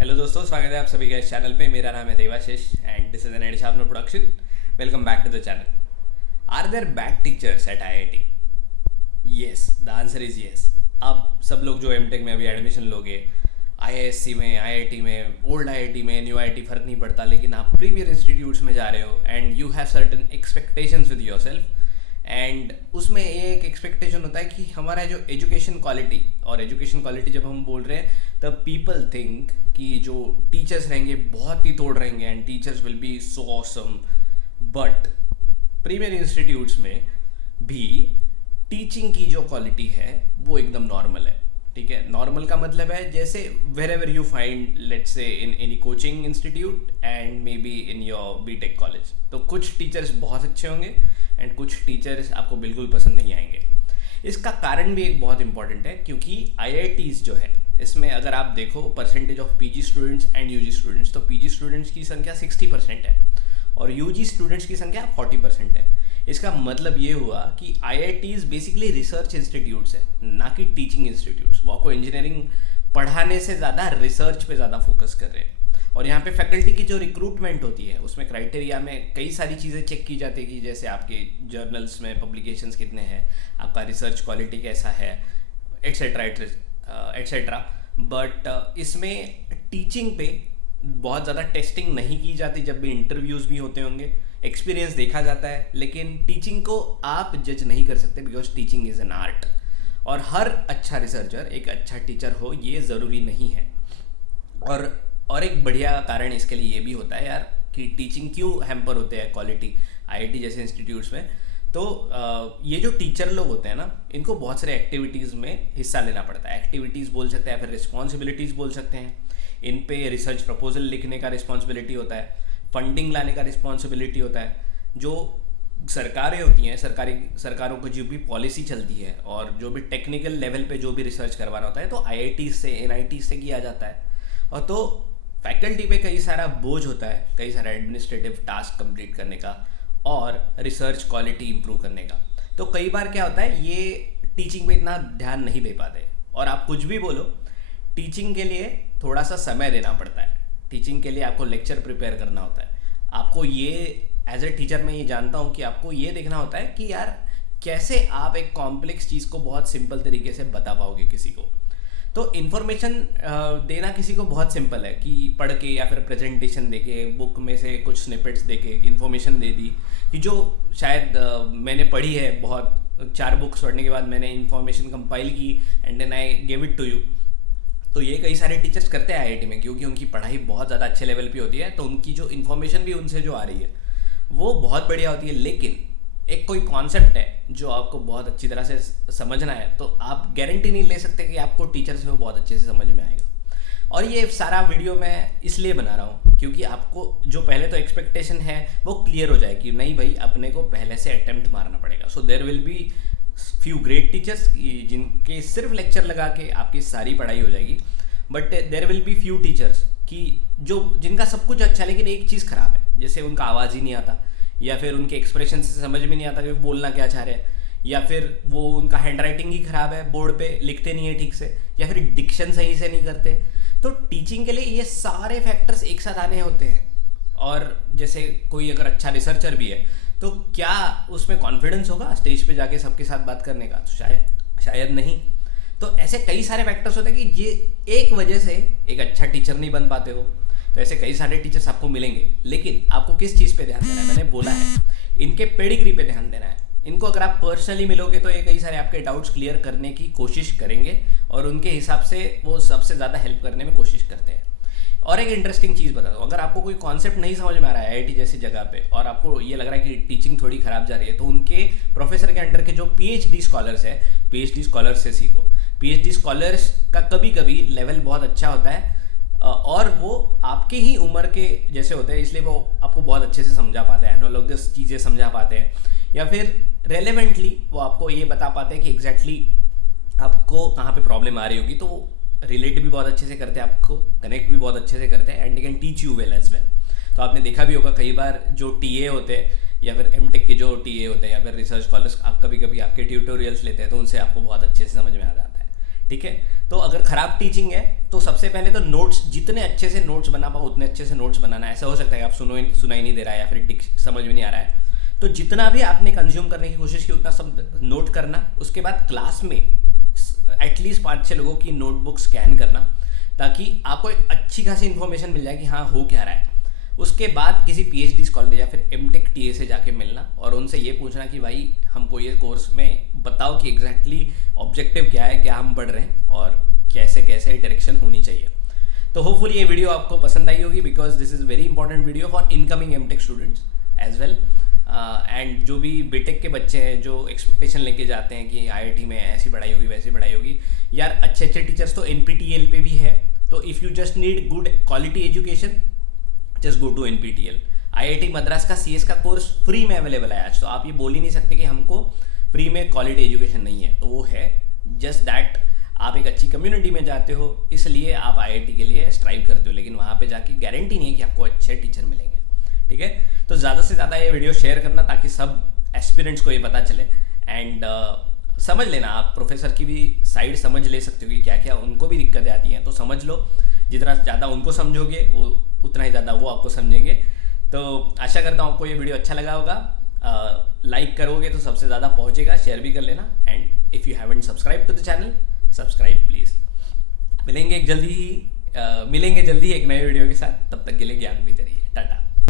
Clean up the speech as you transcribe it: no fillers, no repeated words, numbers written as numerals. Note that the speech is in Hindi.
हेलो दोस्तों, स्वागत है आप सभी का इस चैनल पे। मेरा नाम है Devashish and this is an एडिशापनो production. Welcome back to the channel. Are there bad teachers at IIT? Yes, the answer is yes. आप सब लोग जो एमटेक में अभी एडमिशन लोगे, आईआईएससी में, आईआईटी में, ओल्ड आईआईटी में, न्यू आईआईटी, फर्क नहीं पड़ता, लेकिन आप प्रीमियर इंस्टीट्यूट्स में जा रहे हो and you have certain expectations with yourself. And उसमें एक एक्सपेक्टेशन होता है कि हमारा जो एजुकेशन क्वालिटी, और एजुकेशन क्वालिटी जब हम बोल रहे हैं तब पीपल थिंक कि जो टीचर्स रहेंगे बहुत ही तोड़ रहेंगे and teachers will be so awesome. But premiere institutes में भी टीचिंग की जो क्वालिटी है वो एकदम नॉर्मल है। ठीक है, नॉर्मल का मतलब है जैसे wherever you find, let's say in any coaching institute and maybe in your BTech college, तो कुछ टीचर्स बहुत अच्छे होंगे एंड कुछ टीचर्स आपको बिल्कुल पसंद नहीं आएंगे। इसका कारण भी एक बहुत इंपॉर्टेंट है, क्योंकि आईआईटीज़ जो है इसमें अगर आप देखो percentage of PG students and UG students, तो पीजी स्टूडेंट्स की संख्या 60% है और यूजी स्टूडेंट्स की संख्या 40% है। इसका मतलब ये हुआ कि आईआईटीज़ बेसिकली रिसर्च इंस्टीट्यूट्स है, ना कि टीचिंग इंस्टीट्यूट्स। वो आपको इंजीनियरिंग पढ़ाने से ज़्यादा रिसर्च पे ज़्यादा फोकस कर रहे हैं। और यहाँ पे फैकल्टी की जो रिक्रूटमेंट होती है उसमें क्राइटेरिया में कई सारी चीज़ें चेक की जाती है कि जैसे आपके जर्नल्स में पब्लिकेशंस कितने हैं, आपका रिसर्च क्वालिटी कैसा है, एट्सेट्रा एट्सेट्रा। बट इसमें टीचिंग पे बहुत ज़्यादा टेस्टिंग नहीं की जाती। जब भी इंटरव्यूज़ भी होते होंगे एक्सपीरियंस देखा जाता है, लेकिन टीचिंग को आप जज नहीं कर सकते because teaching is an art. और हर अच्छा रिसर्चर एक अच्छा टीचर हो ये ज़रूरी नहीं है। और एक बढ़िया कारण इसके लिए ये भी होता है यार कि टीचिंग क्यों हैम्पर होते हैं क्वालिटी आईआईटी जैसे इंस्टीट्यूट्स में। तो ये जो टीचर लोग होते हैं ना, इनको बहुत सारे एक्टिविटीज़ में हिस्सा लेना पड़ता है। एक्टिविटीज़ बोल सकते हैं, फिर रिस्पॉन्सिबिलिटीज़ बोल सकते हैं। इन पे रिसर्च प्रपोजल लिखने का रिस्पॉन्सिबिलिटी होता है, फंडिंग लाने का रिस्पॉन्सिबिलिटी होता है। जो सरकारें होती हैं, सरकारों को जो भी पॉलिसी चलती है और जो भी टेक्निकल लेवल पे जो भी रिसर्च करवाना होता है तो आईआईटी से, एनआईटी से किया जाता है। और तो फैकल्टी पे कई सारा बोझ होता है, कई सारा एडमिनिस्ट्रेटिव टास्क कंप्लीट करने का और रिसर्च क्वालिटी इंप्रूव करने का। तो कई बार क्या होता है, ये टीचिंग पे इतना ध्यान नहीं दे पाते। और आप कुछ भी बोलो, टीचिंग के लिए थोड़ा सा समय देना पड़ता है। टीचिंग के लिए आपको लेक्चर प्रिपेयर करना होता है। आपको ये एज ए टीचर मैं ये जानता हूँ कि आपको ये देखना होता है कि यार कैसे आप एक कॉम्प्लेक्स चीज़ को बहुत सिंपल तरीके से बता पाओगे किसी को। तो इन्फॉर्मेशन देना किसी को बहुत सिंपल है कि पढ़ के या फिर प्रेजेंटेशन देके, बुक में से कुछ स्निपेट्स देके इन्फॉर्मेशन दे दी कि जो शायद मैंने पढ़ी है, बहुत 4 बुक्स पढ़ने के बाद मैंने इन्फॉर्मेशन कंपाइल की and then I give it to you. तो ये कई सारे टीचर्स करते हैं आईआईटी में, क्योंकि उनकी पढ़ाई बहुत ज़्यादा अच्छे लेवल पे होती है, तो उनकी जो इन्फॉर्मेशन भी उनसे जो आ रही है वो बहुत बढ़िया होती है। लेकिन एक कोई कॉन्सेप्ट है जो आपको बहुत अच्छी तरह से समझना है, तो आप गारंटी नहीं ले सकते कि आपको टीचर से वो बहुत अच्छे से समझ में आएगा। और ये सारा वीडियो मैं इसलिए बना रहा हूँ क्योंकि आपको जो पहले तो एक्सपेक्टेशन है वो क्लियर हो जाए कि नहीं भाई, अपने को पहले से अटेम्प्ट मारना पड़ेगा। So there will be few great teachers जिनके सिर्फ लेक्चर लगा के आपकी सारी पढ़ाई हो जाएगी। But there will be few teachers कि जिनका सब कुछ अच्छा है लेकिन एक चीज़ खराब है, जैसे उनका आवाज़ ही नहीं आता, या फिर उनके एक्सप्रेशन से समझ में नहीं आता कि बोलना क्या चाह रहे हैं, या फिर वो उनका हैंड राइटिंग ही खराब है, बोर्ड पे लिखते नहीं है ठीक से, या फिर डिक्शन सही से नहीं करते। तो टीचिंग के लिए ये सारे फैक्टर्स एक साथ आने होते हैं। और जैसे कोई अगर अच्छा रिसर्चर भी है तो क्या उसमें कॉन्फिडेंस होगा स्टेज पे जाके सबके साथ बात करने का? तो शायद नहीं। तो ऐसे कई सारे फैक्टर्स होते हैं कि ये एक वजह से एक अच्छा टीचर नहीं बन पाते हो। तो ऐसे कई सारे टीचर्स आपको मिलेंगे, लेकिन आपको किस चीज़ पे ध्यान देना है? मैंने बोला है इनके पेडिग्री पे ध्यान देना है। इनको अगर आप पर्सनली मिलोगे तो ये कई सारे आपके डाउट्स क्लियर करने की कोशिश करेंगे और उनके हिसाब से वो सबसे ज़्यादा हेल्प करने में कोशिश करते हैं। और एक इंटरेस्टिंग चीज़ बता दो, अगर आपको कोई कॉन्सेप्ट नहीं समझ में आ रहा है आईआईटी जैसी जगह पे और आपको ये लग रहा है कि टीचिंग थोड़ी खराब जा रही है, तो उनके प्रोफेसर के अंडर के जो पीएचडी स्कॉलर्स है, पीएचडी स्कॉलर्स से सीखो। पीएचडी स्कॉलर्स का कभी कभी लेवल बहुत अच्छा होता है और वो आपके ही उम्र के जैसे होते हैं, इसलिए वो आपको बहुत अच्छे से समझा पाते हैं, एनालॉगस चीज़ें समझा पाते हैं, या फिर रेलेवेंटली वो आपको ये बता पाते हैं कि एग्जैक्टली आपको कहाँ पे प्रॉब्लम आ रही होगी। तो वो रिलेट भी बहुत अच्छे से करते हैं, आपको कनेक्ट भी बहुत अच्छे से करते हैं and they can teach you well as well. तो आपने देखा भी होगा कई बार जो टीए होते हैं या फिर एमटेक के जो टीए होते हैं या फिर रिसर्च स्कॉलर्स, आप कभी कभी आपके ट्यूटोरियल्स लेते हैं तो उनसे आपको बहुत अच्छे से समझ में आ जाता है। ठीक है। तो अगर खराब टीचिंग है तो सबसे पहले तो नोट्स, जितने अच्छे से नोट्स बना पाओ उतने अच्छे से नोट्स बनाना है। ऐसा हो सकता है कि आप सुनाई नहीं दे रहा है या फिर समझ में नहीं आ रहा है, तो जितना भी आपने कंज्यूम करने की कोशिश की उतना सब नोट करना। उसके बाद क्लास में एटलीस्ट 5-6 लोगों की नोटबुक स्कैन करना, ताकि आपको एक अच्छी खासी इन्फॉर्मेशन मिल जाए कि हाँ हो क्या रहा है। उसके बाद किसी पीएचडी स्कॉलर या फिर एमटेक टीए से जाके मिलना और उनसे ये पूछना कि भाई हमको ये कोर्स में बताओ कि एग्जैक्टली ऑब्जेक्टिव क्या है, क्या हम पढ़ रहे हैं और कैसे कैसे डायरेक्शन होनी चाहिए। तो होपफुली ये वीडियो आपको पसंद आई होगी, because this is very important video for incoming MTech students as well. And जो भी बीटेक के बच्चे हैं जो एक्सपेक्टेशन लेके जाते हैं कि आईआईटी में ऐसी पढ़ाई होगी वैसी पढ़ाई होगी, यार अच्छे अच्छे टीचर्स तो एनपीटीईएल पे भी है। तो if you just need good quality education, just go to NPTEL. IIT Madras का सीएस का कोर्स फ्री में अवेलेबल है आज, तो आप ये बोल ही नहीं सकते कि हमको फ्री में क्वालिटी एजुकेशन नहीं है। तो वो है, जस्ट दैट आप एक अच्छी कम्युनिटी में जाते हो इसलिए आप आईआईटी के लिए स्ट्राइव करते हो, लेकिन वहाँ पे जाके गारंटी नहीं है कि आपको अच्छे टीचर मिलेंगे। ठीक है, तो ज़्यादा से ज़्यादा ये वीडियो शेयर करना ताकि सब एस्पिरेंट्स को ये पता चले। एंड समझ लेना, आप प्रोफेसर की भी साइड समझ ले सकते हो कि क्या क्या उनको भी दिक्कतें आती हैं, तो समझ लो। जितना ज़्यादा उनको समझोगे वो उतना ही ज़्यादा वो आपको समझेंगे। तो आशा करता हूँ आपको ये वीडियो अच्छा लगा होगा। लाइक करोगे तो सबसे ज़्यादा पहुँचेगा, शेयर भी कर लेना। And if you haven't subscribe to the channel, subscribe please. मिलेंगे जल्दी ही एक नए वीडियो के साथ, तब तक के लिए ज्ञान भी रहिए। टाटा।